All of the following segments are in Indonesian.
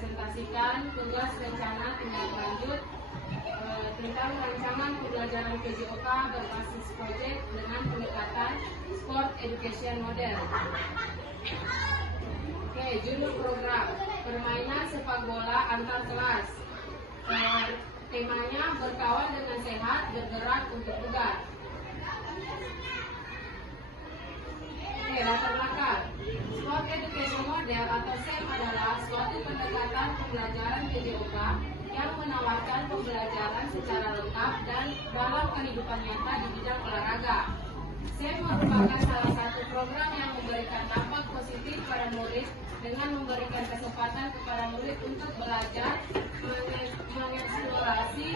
mempresentasikan tugas rencana tindak lanjut tentang rancangan pembelajaran PJOK berbasis proyek dengan pendekatan Sport Education Model. Oke, judul program permainan sepak bola antar kelas. Temanya berkawan dengan sehat, bergerak untuk tegar. Oke, latar belakang. Sport Education Model atau SEM adalah suatu pendekatan pembelajaran PJOK yang menawarkan pembelajaran secara lengkap dan dalam kehidupan nyata di bidang olahraga. SEM merupakan salah satu program yang memberikan dampak positif pada murid dengan memberikan kesempatan kepada murid untuk belajar mengeksplorasi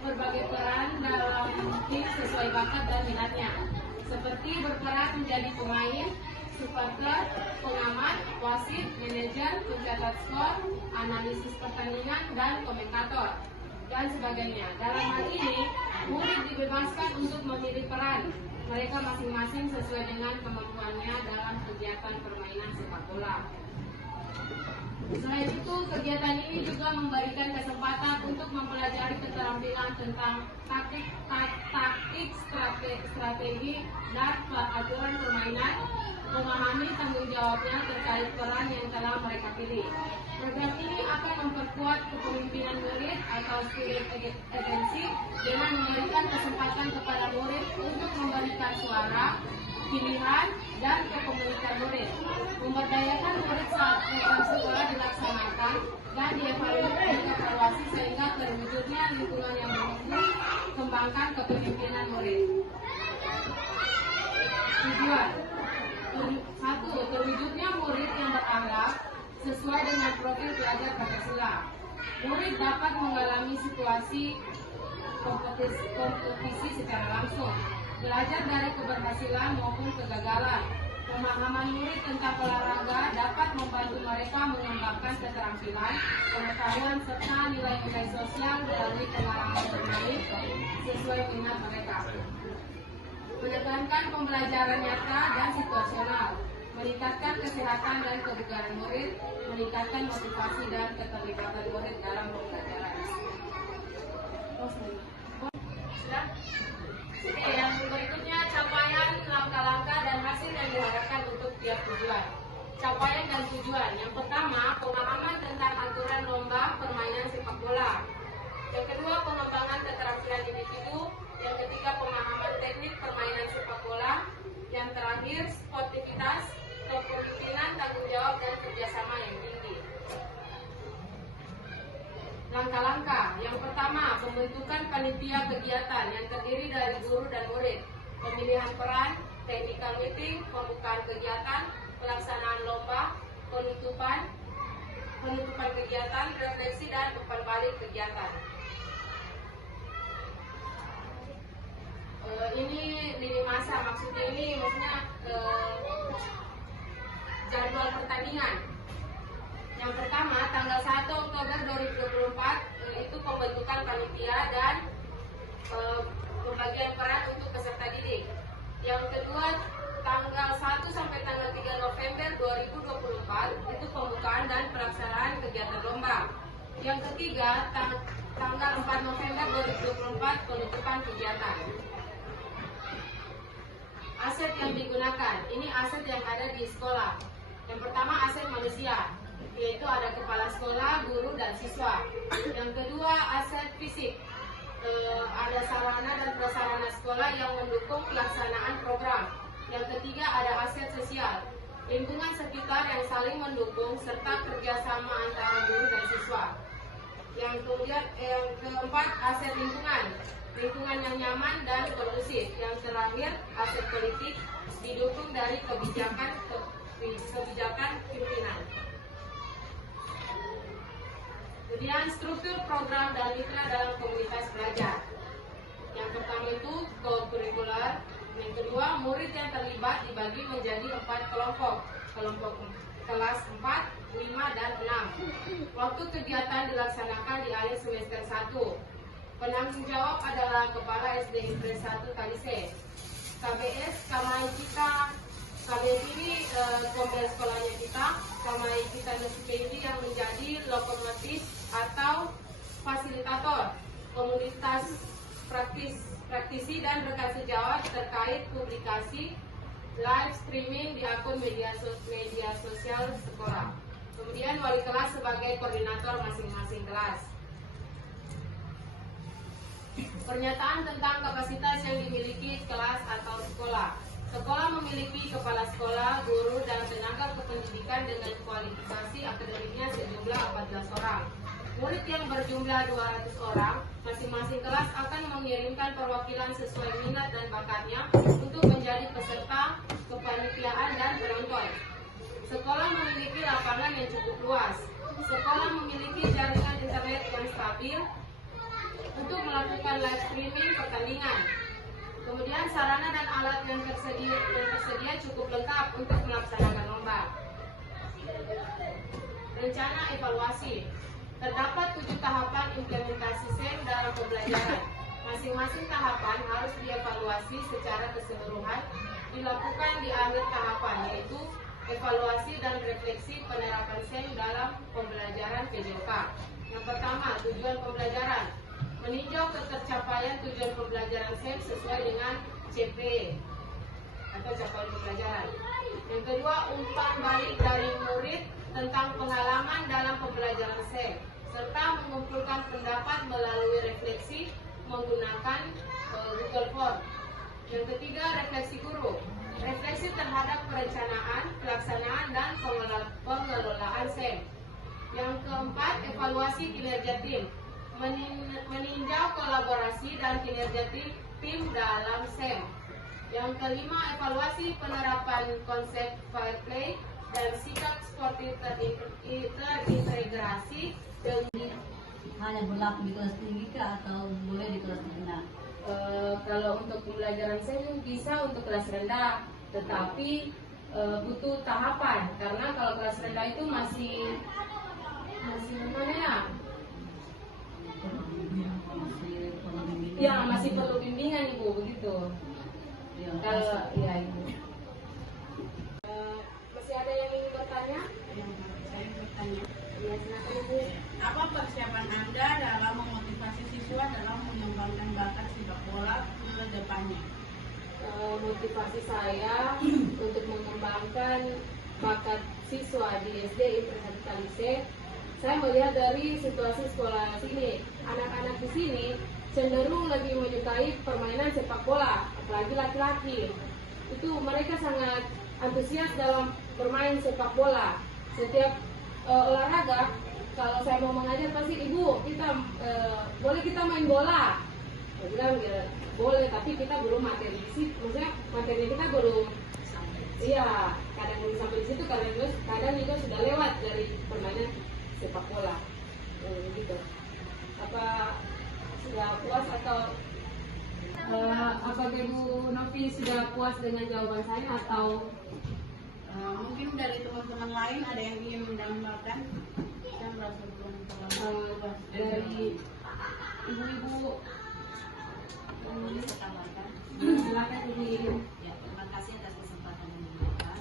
berbagai peran dalam tim sesuai bakat dan minatnya, seperti berperan menjadi pemain, supporter, pengamat, wasit, manajer, pencatat skor, analisis pertandingan, dan komentator, dan sebagainya. Dalam hal ini, murid dibebaskan untuk memilih peran mereka masing-masing sesuai dengan kemampuannya dalam kegiatan permainan sepak bola. Selain itu, kegiatan ini juga memberikan kesempatan untuk mempelajari keterampilan tentang taktik, strategi, dan aturan permainan, memahami tanggung jawabnya terkait peran yang telah mereka pilih. Program ini akan memperkuat kepemimpinan murid atau spirit agency dengan memberikan kesempatan kepada murid untuk memberikan suara, pilihan, dan kepemilikan murid, memberdayakan murid saat program sekolah dilaksanakan dan dievaluasi sehingga terwujudnya lingkungan yang mendukung kembangkan kepemimpinan murid. Tujuan 1. Terwujudnya murid yang berakhlak sesuai dengan profil belajar Pancasila. Murid dapat mengalami situasi kompetisi secara langsung, belajar dari keberhasilan maupun kegagalan. Pemahaman murid tentang olahraga dapat membantu mereka mengembangkan keterampilan, pengetahuan, serta nilai-nilai sosial melalui pengalaman bermain sesuai minat mereka. Menekankan pembelajaran nyata dan situasional, meningkatkan kesehatan dan kebugaran murid, meningkatkan motivasi dan keterlibatan murid dalam pembelajaran. Oke, yang berikutnya capaian, langkah-langkah, dan hasil yang diharapkan untuk tiap tujuan. Capaian dan tujuan. Yang pertama, pemahaman tentang aturan lomba permainan sepak bola. Yang kedua, pengembangan keterampilan individu. Yang ketiga, pemahaman teknik permainan sepak bola. Yang terakhir, sportivitas, kepemimpinan, tanggung jawab, dan kerjasama yang tinggi. Langkah-langkah. Yang pertama, pembentukan panitia kegiatan yang terdiri dari guru dan murid, pemilihan peran, technical meeting, pembukaan kegiatan, pelaksanaan lomba, penutupan kegiatan, refleksi, dan umpan balik kegiatan. Ini lini masa, maksudnya jadwal pertandingan. Yang pertama, tanggal 1 Oktober 2024 itu pembentukan panitia dan pembagian peran untuk peserta didik. Yang kedua, tanggal 1 sampai tanggal 3 November 2024 itu pembukaan dan pelaksanaan kegiatan lomba. Yang ketiga, tanggal 4 November 2024 penutupan kegiatan. Aset yang digunakan, ini aset yang ada di sekolah. Yang pertama, aset manusia, yaitu ada kepala sekolah, guru, dan siswa. Yang kedua, aset fisik, ada sarana dan prasarana sekolah yang mendukung pelaksanaan program. Yang ketiga, ada aset sosial, lingkungan sekitar yang saling mendukung serta kerjasama antara guru dan siswa. Yang keempat, aset lingkungan yang nyaman dan kondusif. Yang terakhir, aset politik, didukung dari kebijakan pimpinan. Kemudian struktur program dan mitra dalam komunitas belajar. Yang pertama itu co-curricular. Yang kedua, murid yang terlibat dibagi menjadi 4 kelompok kelas 4, 5, dan 6. Waktu kegiatan dilaksanakan di akhir semester 1. Penanggung jawab adalah Kepala SD Impres 1 Kalise. KBS, Kamai Cita, Kami ini kompleks sekolahnya kita, sama kita ini yang menjadi lokomotif atau fasilitator komunitas praktisi dan rekan sejawat terkait publikasi live streaming di akun media sosial sekolah. Kemudian wali kelas sebagai koordinator masing-masing kelas. Pernyataan tentang kapasitas yang dimiliki kelas atau sekolah. Sekolah memiliki kepala sekolah, guru, dan tenaga kependidikan dengan kualifikasi akademiknya sejumlah 14 orang. Murid yang berjumlah 200 orang, masing-masing kelas akan mengirimkan perwakilan sesuai minat dan bakatnya untuk menjadi peserta kepanitiaan dan penonton. Sekolah memiliki lapangan yang cukup luas. Sekolah memiliki jaringan internet yang stabil untuk melakukan live streaming pertandingan. Kemudian sarana dan alat yang tersedia cukup lengkap untuk melaksanakan lomba. Rencana evaluasi. Terdapat 7 tahapan implementasi SEM dalam pembelajaran. Masing-masing tahapan harus dievaluasi secara keseluruhan, dilakukan di akhir tahapan, yaitu evaluasi dan refleksi penerapan SEM dalam pembelajaran PJK. Yang pertama, tujuan pembelajaran. Meninjau ketercapaian tujuan pembelajaran SEM sesuai dengan CP atau capaian pembelajaran. Yang kedua, umpan balik dari murid tentang pengalaman dalam pembelajaran SEM serta mengumpulkan pendapat melalui refleksi menggunakan Google Form. Yang ketiga, refleksi guru. Refleksi terhadap perencanaan, pelaksanaan, dan pengelolaan SEM. Yang keempat, evaluasi kinerja tim. Meninjau kolaborasi dan kinerja tim dalam SEM. Yang kelima, evaluasi penerapan konsep fair play dan sikap sportif terintegrasi dengan hanya berlaku di kelas tinggi kah atau boleh di kelas rendah? Kalau untuk pembelajaran SEM bisa untuk kelas rendah, tetapi butuh tahapan karena kalau kelas rendah itu masih gimana ya? Ya, masih perlu bimbingan Ibu, begitu. Ya, Kalau ya Ibu. Masih ada yang ingin bertanya? Saya bertanya, Ya, silakan Ibu. apa persiapan Anda dalam memotivasi siswa dalam mengembangkan bakat sepak bola ke depannya? Motivasi saya untuk mengembangkan bakat siswa di SD Impresi Talise, saya melihat dari situasi sekolah sini, anak-anak di sini cenderung lebih menyukai permainan sepak bola, apalagi laki-laki. Itu mereka sangat antusias dalam bermain sepak bola. Setiap olahraga, kalau saya mau mengajar pasti Ibu, kita boleh kita main bola. Saya bilang ya, boleh, tapi kita belum materi di situ. Maksudnya materi kita belum. Iya, kadang belum sampai di situ, kadang juga sudah lewat dari permainan sepak bola. Gitu. Apa sudah puas atau apakah Ibu Novi sudah puas dengan jawaban saya atau Mungkin dari teman-teman lain ada yang ingin menambahkan? Saya merasa belum terlalu dari ibu-ibu Bisa tambahkan? silakan Ibu. Ya, terima kasih atas kesempatan yang diberikan.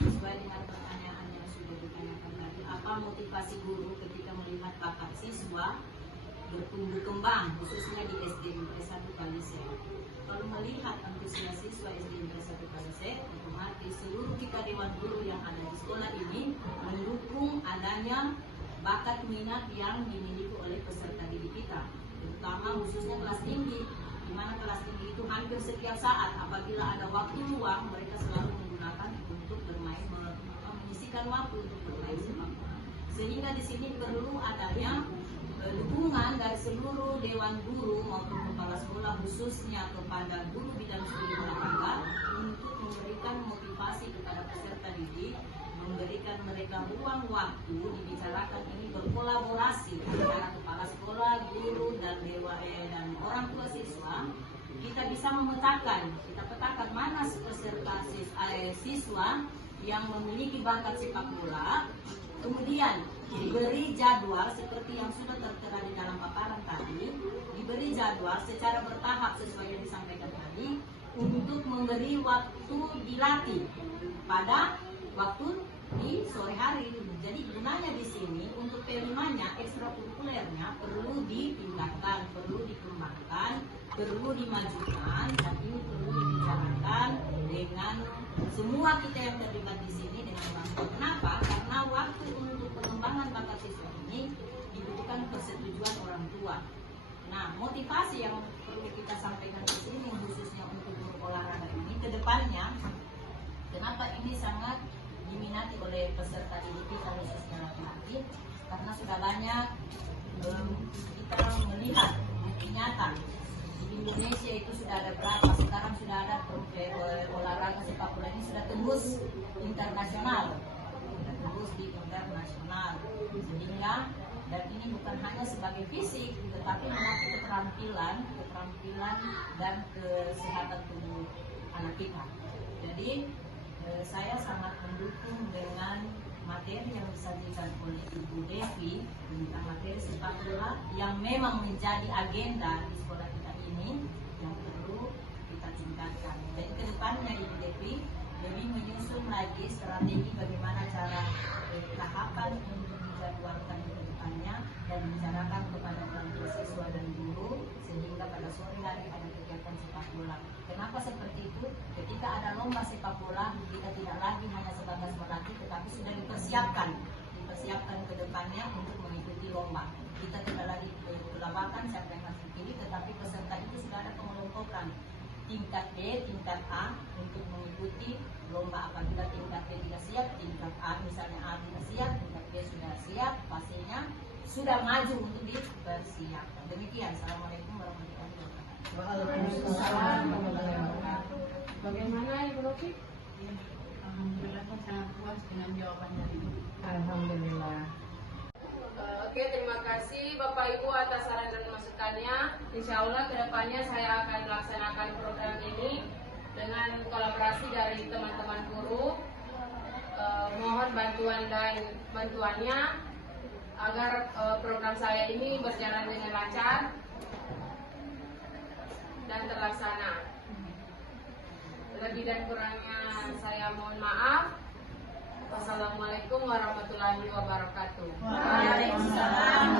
Sesuai dengan pertanyaan yang sudah ditanyakan tadi, apa motivasi guru ketika melihat bakat siswa bertumbuh kembang, khususnya di SD Impres 1 Talise? Kalau melihat antusias siswa SD Impres 1 Talise, otomatis seluruh kita dewan guru yang ada di sekolah ini mendukung adanya bakat minat yang dimiliki oleh peserta didik kita, terutama khususnya kelas tinggi, di mana kelas tinggi itu hampir setiap saat apabila ada waktu luang mereka selalu menggunakan untuk bermain, menyisikan waktu untuk bermain sepak bola. Sehingga di sini perlu adanya dukungan dari seluruh dewan guru maupun kepala sekolah, khususnya kepada guru bidang studi olahraga, untuk memberikan motivasi kepada peserta didik, memberikan mereka ruang waktu dibicarakan ini berkolaborasi antara kepala sekolah, guru, dan dan orang tua siswa. Kita bisa kita petakan mana peserta siswa yang memiliki bakat sepak bola, kemudian diberi jadwal seperti yang sudah tertera di dalam paparan tadi, diberi jadwal secara bertahap sesuai yang disampaikan tadi untuk memberi waktu dilatih pada waktu di sore hari. Jadi gunanya di sini untuk P5-nya, ekstrakurikulernya perlu ditingkatkan, perlu dikembangkan, perlu dimajukan, dan ini perlu dibicarakan dengan semua kita yang terlibat di sini dengan orang tua. Kenapa? Karena waktu untuk pengembangan bakat siswa ini dibutuhkan persetujuan orang tua. Nah, motivasi yang perlu kita sampaikan di sini khususnya untuk guru olahraga ini ke depannya, kenapa ini sangat diminati oleh peserta didik kita khususnya laki-laki, karena sudah banyak kita melihat bukti nyata di Indonesia itu sudah ada berapa sekarang sudah ada olahraga sepak bola ini sudah tembus internasional, sehingga dan ini bukan hanya sebagai fisik tetapi mengatur keterampilan dan kesehatan tubuh anak kita. Jadi saya sangat mendukung dengan materi yang disajikan oleh Ibu Devi tentang materi sepak bola yang memang menjadi agenda di sekolah kita ini yang perlu kita tingkatkan. Dan ke depannya Ibu Devi lebih menyusun lagi strategi bagaimana cara tahapan untuk menjadwalkan ke depannya dan bicarakan kepada orang tua siswa dan guru sehingga pada sore hari ada kegiatan sepak bola. Kenapa seperti itu? Ketika ada lomba sepak bola, kita tidak lagi hanya sebatas melatih, tetapi sudah dipersiapkan ke depannya untuk mengikuti lomba. Kita tidak lagi kelabakan siapa yang harus dipilih, tetapi peserta itu sudah ada pengelompokan tingkat B, tingkat A untuk mengikuti lomba. Apabila tingkat B tidak siap, tingkat A misalnya A tidak siap, tingkat B sudah siap, pastinya sudah maju untuk dipersiapkan. Demikian. Assalamualaikum warahmatullahi wabarakatuh. Waalaikumsalam warahmatullahi wabarakatuh. Bagaimana Ibu Rofi? Alhamdulillah saya sangat puas dengan jawabannya. Alhamdulillah. Oke, terima kasih Bapak Ibu atas saran dan masukannya. Insya Allah kedepannya saya akan melaksanakan program ini dengan kolaborasi dari teman-teman guru. Mohon bantuannya agar program saya ini berjalan dengan lancar dan terlaksana. Lebih dan kurangnya saya mohon maaf. Wassalamualaikum warahmatullahi wabarakatuh. Waalaikumsalam